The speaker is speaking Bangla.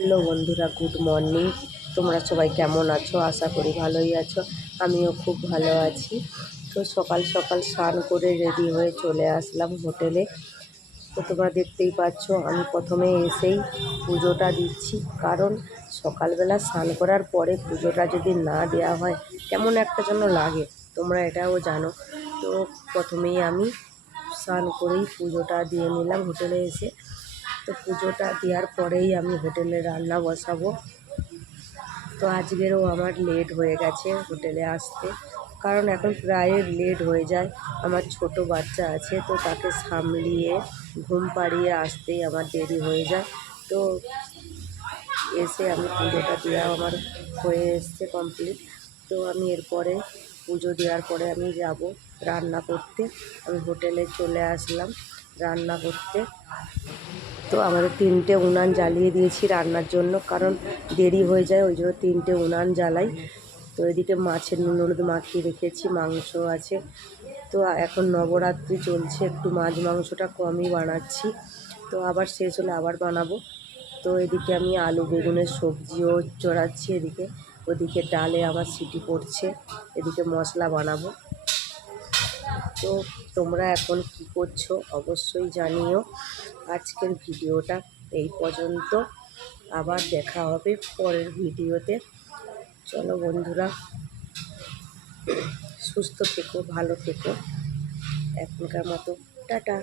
হ্যালো বন্ধুরা, গুড মর্নিং। তোমরা সবাই কেমন আছো? আশা করি ভালোই আছো। আমিও খুব ভালো আছি। তো সকাল সকাল স্নান করে রেডি হয়ে চলে আসলাম হোটেলে। তো তোমরা দেখতেই পাচ্ছ, আমি প্রথমে এসেই পুজোটা দিচ্ছি, কারণ সকালবেলা স্নান করার পরে পুজোটা যদি না দেওয়া হয় কেমন একটা যেন লাগে, তোমরা এটাও জানো। তো প্রথমেই আমি স্নান করেই পুজোটা দিয়ে নিলাম হোটেলে এসে। তো পুজোটা দেওয়ার পরেই আমি হোটেলে রান্না বসাবো। তো আজকেরও আমার লেট হয়ে গেছে হোটেলে আসতে, কারণ এখন প্রায় লেট হয়ে যায়। আমার ছোট বাচ্চা আছে, তো তাকে সামলিয়ে ঘুম পাড়িয়ে আসতেই আমার দেরি হয়ে যায়। তো এসে আমি পুজোটা দেওয়া আমার হয়ে এসছে কমপ্লিট। তো আমি এরপরে পুজো দেওয়ার পরে আমি যাব রান্না করতে। আমি হোটেলে চলে আসলাম রান্না করতে। তো আমাদের 3টে উনান জ্বালিয়ে দিয়েছি রান্নার জন্য, কারণ দেরি হয়ে যায়, ওই জন্য 3টে উনান জ্বালাই। তো এদিকে মাছের নুন হলুদ মাখিয়ে রেখেছি, মাংস আছে। তো এখন নবরাত্রি চলছে, একটু মাছ মাংসটা কমই বানাচ্ছি, তো আবার শেষ হলে আবার বানাবো। তো এদিকে আমি আলু বেগুনের সবজিও চড়াচ্ছি, ওদিকে ডালে আমার সিটি পড়ছে, এদিকে মশলা বানাবো। তো তোমরা এখন কি করছো অবশ্যই জানিও। আজকের ভিডিওটা এই পর্যন্ত, আবার দেখা হবে পরের ভিডিওতে। চলো বন্ধুরা, সুস্থ থেকো, ভালো থেকো। এখনকার মতো টাটা।